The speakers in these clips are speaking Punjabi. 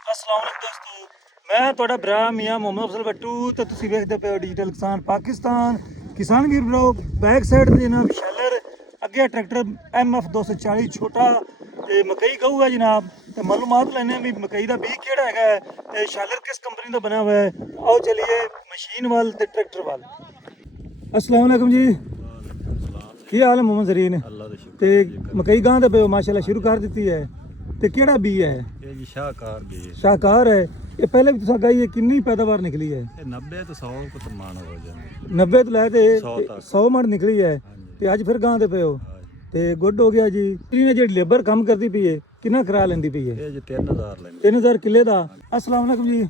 अस्सलाम वालेकुम दोस्तों, मैं ਤੁਹਾਡਾ ਭਰਾ ਮੀਆਂ ਮੁਹੰਮਦ ਅਫਜ਼ਲ ਬੱਟੂ ਤੇ ਤੁਸੀਂ ਵੇਖਦੇ ਪਏ ਹੋ ਡਿਜੀਟਲ ਕਿਸਾਨ ਪਾਕਿਸਤਾਨ। ਕਿਸਾਨ ਵੀਰ ਭਰਾਓ, ਬੈਕ ਸਾਈਡ ਤੇ ਜਨਾਬ ਸ਼ੈਲਰ, ਅੱਗੇ ਟਰੈਕਟਰ MF 240 ਛੋਟਾ ਤੇ ਮਕਈ ਗਊ ਹੈ ਜਨਾਬ। ਤੇ ਮਾਲੂਮਾਤ ਲੈਣੇ ਵੀ ਮਕਈ ਦਾ ਬੀਜ ਕਿਹੜਾ ਹੈਗਾ ਹੈ ਤੇ ਸ਼ੈਲਰ ਕਿਸ ਕੰਪਨੀ ਦਾ ਬਣਿਆ ਹੋਇਆ ਹੈ। ਆਓ ਚਲਿਏ ਮਸ਼ੀਨ ਵੱਲ ਤੇ ਟਰੈਕਟਰ ਵੱਲ। अस्सलाम वालेकुम जी, ਕੀ ਹਾਲ ਹੈ ਮੁਹੰਮਦ ਜ਼ਰੀਨ? ਅੱਲਾ ਦਾ ਸ਼ੁਕਰ ਤੇ ਮਕਈ ਗਾਂ ਦੇ ਪਏ ਹੋ ਮਾਸ਼ਾਅੱਲਾ, ਸ਼ੁਰੂ ਕਰ ਦਿੱਤੀ ਹੈ। ਤੇ ਕਿਹੜਾ ਬੀਜ ਹੈ? ਇਹ ਜੀ ਸ਼ਾਹਕਾਰ ਵੀ ਸ਼ਾਹਕਾਰ ਹੈ। ਇਹ ਪਹਿਲੇ ਵੀ ਤੁਸੀਂ ਗਾਈ ਹੈ, ਕਿੰਨੀ ਪੈਦਾਵਾਰ ਨਿਕਲੀ ਹੈ? ਇਹ 90 ਤੋਂ 100 ਕੁ ਮਾਣ ਹੋ ਜਾਂਦੀ 90 ਤੋਂ ਲੈ ਤੇ 100 ਤੱਕ। 100 ਮਣ ਨਿਕਲੀ ਹੈ। ਤੇ ਅੱਜ ਫਿਰ ਗਾਂ ਦੇ ਪਏ ਹੋ ਤੇ ਗੁੱਡ ਹੋ ਗਿਆ ਜੀ। ਇਹਨੇ ਜਿਹੜੀ ਲੇਬਰ ਕੰਮ ਕਰਦੀ ਪਈ ਹੈ ਕਿੰਨਾ ਕਿਰਾਇਆ ਲੈਂਦੀ ਪਈ ਹੈ? ਇਹ ਜੀ 3000 ਲੈਂਦੇ 3000 ਕਿੱਲੇ ਦਾ। अस्सलाम वालेकुम जी,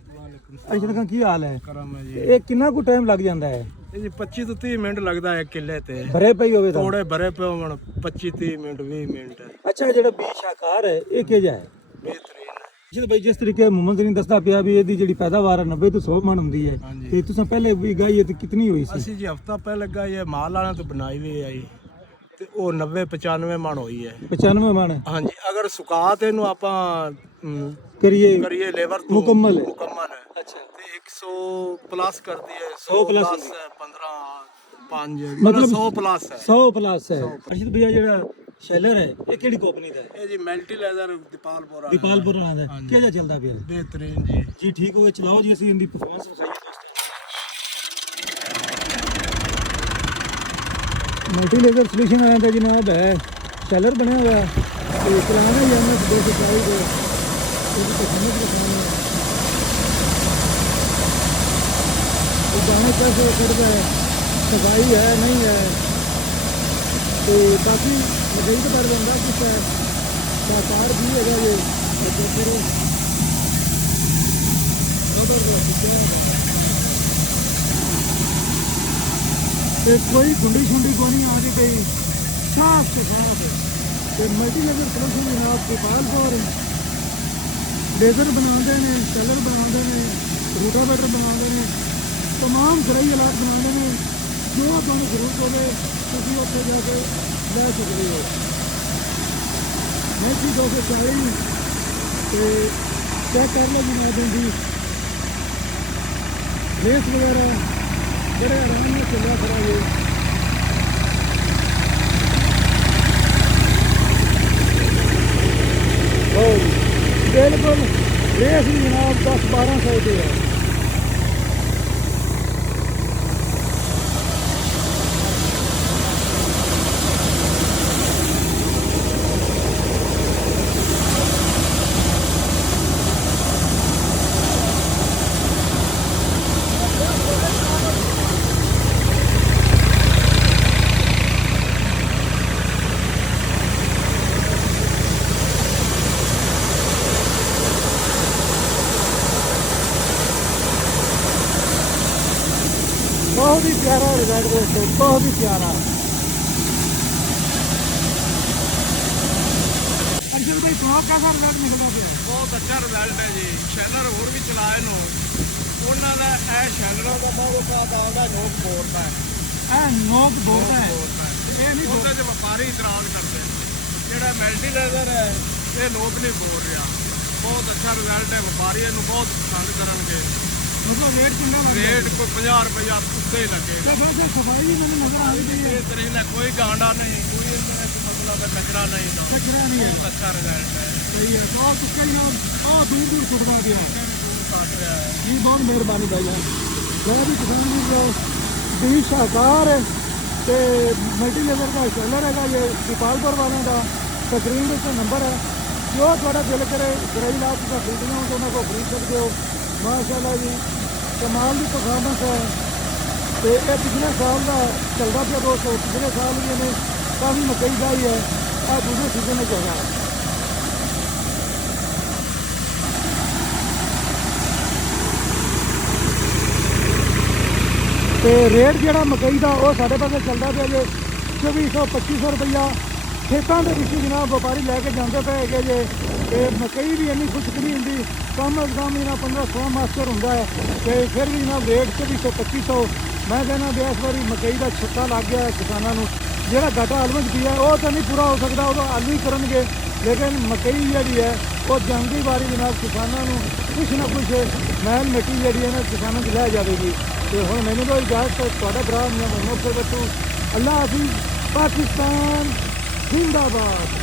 ਅਰਸ਼ਦ ਖਾਨ ਕੀ ਹਾਲ ਹੈ? ਕਰਮ ਹੈ ਜੀ। ਇਹ ਕਿੰਨਾ ਕੁ ਟਾਈਮ ਲੱਗ ਜਾਂਦਾ ਹੈ? ਇਹ ਜੀ 25 ਤੋਂ 30 ਮਿੰਟ ਲੱਗਦਾ ਹੈ ਕਿੱਲੇ ਤੇ। ਭਰੇ ਪਈ ਹੋਵੇ ਤਾਂ? ਥੋੜੇ ਭਰੇ ਪਏ ਹੋਣ 25 30 ਮਿੰਟ 20 ਮਿੰਟ। ਅੱਛਾ, ਜਿਹੜਾ ਬੀਜ ਸ਼ਾਹਕਾਰ ਹੈ ਇਹ ਕਿਹੋ ਜਿਹਾ ਹੈ? ਬਿਹਤਰੀਨ ਹੈ। ਜਿਸ ਬਈ ਜਿਸ ਤਰੀਕੇ ਮੁਹੰਮਦ ਜ਼ਰੀਨ ਦੱਸਦਾ ਪਿਆ ਵੀ ਇਹਦੀ ਜਿਹੜੀ ਪੈਦਾਵਾਰ ਹੈ 90 ਤੋਂ 100 ਮਣ ਹੁੰਦੀ ਹੈ। ਹਾਂਜੀ। ਤੇ ਤੁਸੀਂ ਪਹਿਲੇ ਵੀ ਗਾਈ ਹੈ ਤੇ ਕਿੰਨੀ ਹੋਈ ਸੀ? ਅਸੀਂ ਜੀ ਹਫਤਾ ਪਹਿਲੇ ਗਏ ਇਹ ਮਾਲ ਵਾਲਿਆਂ ਤੋਂ ਬਣਾਈ ਵੀ ਆਈ ਤੇ ਉਹ 90 95 ਮਣ ਹੋਈ ਹੈ। 95 ਮਣ। ਹਾਂਜੀ, ਅਗਰ ਸੁਕਾ ਤੇ ਇਹਨੂੰ ਆਪਾਂ ਕਰੀਏ ਕਰੀਏ ਲੇਬਰ ਤੋਂ ਮੁਕੰਮਲ ਹੈ। ਮੁਕੰਮਲ ਹੈ ਅੱਛਾ, ਤੇ 100 ਪਲੱਸ ਕਰਦੀ ਹੈ। 100 plus 15 5 ਮਤਲਬ 100 ਪਲੱਸ ਹੈ। 100 ਪਲੱਸ ਹੈ। ਅਰਸ਼ਦ ਭਈਆ ਜਿਹੜਾ ਸ਼ੈਲਰ ਹੈ ਇਹ ਕਿਹੜੀ ਕੰਪਨੀ ਦਾ ਹੈ? ਇਹ ਜੀ ਮਲਟੀ ਲੈਦਰ ਦੀਪਾਲਪੁਰ ਵਾਲਾ। ਦੀਪਾਲਪੁਰ ਵਾਲਾ ਦਾ। ਕਿਹੋ ਜਿਹਾ ਚੱਲਦਾ ਪਿਆ? ਬਿਹਤਰੀਨ ਜੀ। ਜੀ ਠੀਕ ਹੋ ਗਿਆ, ਚਲਾਓ ਜੀ, ਅਸੀਂ ਇਹਦੀ ਪਰਫਾਰਮੈਂਸ ਵਿਖਾਈਏ ਦੋਸਤੋ। ਮਲਟੀ ਲੇਜ਼ਰ ਸੋਲੂਸ਼ਨ ਆਇਆ ਤਾਂ ਜਨਾਬ ਹੈ, ਸ਼ੈਲਰ ਬਣਿਆ ਹੋਇਆ ਹੈ ਤੇ ਚਲਾਣਾ ਹੀ MS 240 ਦੇ ਇਹਦੀ ਪਰਫਾਰਮੈਂਸ ਦਿਖਾਉਣੀ ਹੈ। ਇਹ ਗਾਣੇ कैसे करता है, सफाई है नहीं है, तो काफ़ी मकई के बारे में अंदाज किया है। साकार भी है ये तो कोई खुंडी शुंडी को नहीं आ गई, साफ से साफ है। तो मल्टी लेजर सलूशन जनाब गोपालपुर लेजर बनाते हैं, शैलर बनाते हैं, रूटावेटर बनाते हैं, तमाम गराई इलाज बनाते हैं। जो आपको जरूरत होवे तुम उत्थे जाके लै सकते हो। मैथी 240 तो चेक कर लो जनाब इनकी लेस वगैरह बड़े आराम में चलिया खड़ा है। बिल्कुल रेस भी जनाब 10-1200 से है। बहुत ही प्यारा रिजल्ट दोस्तों, बहुत ही प्यारा। अर्जुन भाई बहुत कैसा रिजल्ट निकला पिया? ਬਹੁਤ ਅੱਛਾ ਰਿਜ਼ਲਟ ਹੈ ਜੀ। ਸ਼ੈਲਰ ਹੋਰ ਵੀ ਚਲਾਏ ਨੂੰ ਉਹਨਾਂ ਦਾ ਇਹ ਸ਼ੈਲਰਾਂ ਦਾ ਬਹੁਤ ਸਾਥ ਆਉਂਦਾ ਲੋਕ ਬੋਲਦਾ ਹੈ। नोक बोलता है ਇਹ ਨਹੀਂ ਉਹਦੇ ਚ ਵਪਾਰੀ ਇਤਰਾਜ਼ ਕਰਦੇ। ਜਿਹੜਾ ਮਲਟੀ ਲੈਜ਼ਰ ਹੈ ਇਹ ਲੋਕ ਨਹੀਂ ਬੋਲ ਰਿਹਾ। ਬਹੁਤ ਅੱਛਾ ਰਿਜ਼ਲਟ ਹੈ, ਵਪਾਰੀ ਇਹਨੂੰ ਬਹੁਤ ਪਸੰਦ ਕਰਨਗੇ। मतलब रेट कितना लगे? ਰੇਟ ਕੋਈ 50 ਰੁਪਇਆ ਉੱਤੇ ਹੀ ਲੱਗੇਗਾ। तो वैसे सफाई भी मैंने नजर आ रही है, ਇਹ ਤਰੀਨ ਹੈ, ਕੋਈ ਗਾਂਡਾ ਨਹੀਂ, ਕੋਈ ਇਹਦੇ ਵਿੱਚ ਮਤਲਬ ਕਚਰਾ ਨਹੀਂ ਦਾ। कचरा नहीं है। ਬਹੁਤ ਅੱਛਾ ਰਿਜ਼ਲਟ ਹੈ। सही है। बहुत तुक्का ही है, दूर दूर छुटवा गया। ਕੱਟ ਰਿਹਾ ਹੈ। जी बहुत मेहरबानी भाई जान। जो भी किसान भी जो बीज शाहकार है तो मल्टी लेवल का शैलर है, ये गोपालपुर वालों का स्क्रीन पे नंबर है। जो थोड़ा दिल करे गराई इलाज का खरीदना हो तो उन्होंने खरीद सकते हो। माशाल्लाह जी कमाल की परफॉर्मेंस है। तो ये पिछले साल का चलता पिया दोस्तों, पिछले साल भी इन्हें काफ़ी मकई गाई है, और दूसरे सीजन में चल रहा है। तो रेट जोड़ा मकई का वो साढ़े पास चलता पाया जे 2400-2500 रुपया। खेतों के पिछले जनाब व्यापारी लैके जाते पे है जे। तो मकई भी इन्नी खुश्क नहीं होंगी, कम अज कम इन्हें 1500 मास्टर होंगे। तो फिर भी जनाब रेट 2400-2500 मैं कहना भी इस बारी मकई का छत्ता लग गया किसानों को। जो घाटा आलू च पिया वो तो नहीं पूरा हो सकता, वो तो आलू ही करेंगे, लेकिन मकई जी है ਉਹ ਜੰਗੀ ਵਾਰੀ ਦੇ ਨਾਲ ਕਿਸਾਨਾਂ ਨੂੰ ਕੁਛ ਨਾ ਕੁਛ ਮੈਲ ਮਿੱਟੀ ਜਿਹੜੀ ਹੈ ਨਾ ਕਿਸਾਨਾਂ ਦੀ ਲੈ ਜਾਵੇਗੀ। ਤੇ ਹੁਣ ਮੈਨੂੰ ਤਾਂ ਇਜਾਜ਼ਤ, ਤੁਹਾਡਾ ਭਰਾ ਮੁਹੰਮਦ ਬੱਤੂ, ਅੱਲਾ ਹਾਫਿਜ਼, ਪਾਕਿਸਤਾਨ ਜ਼ਿੰਦਾਬਾਦ।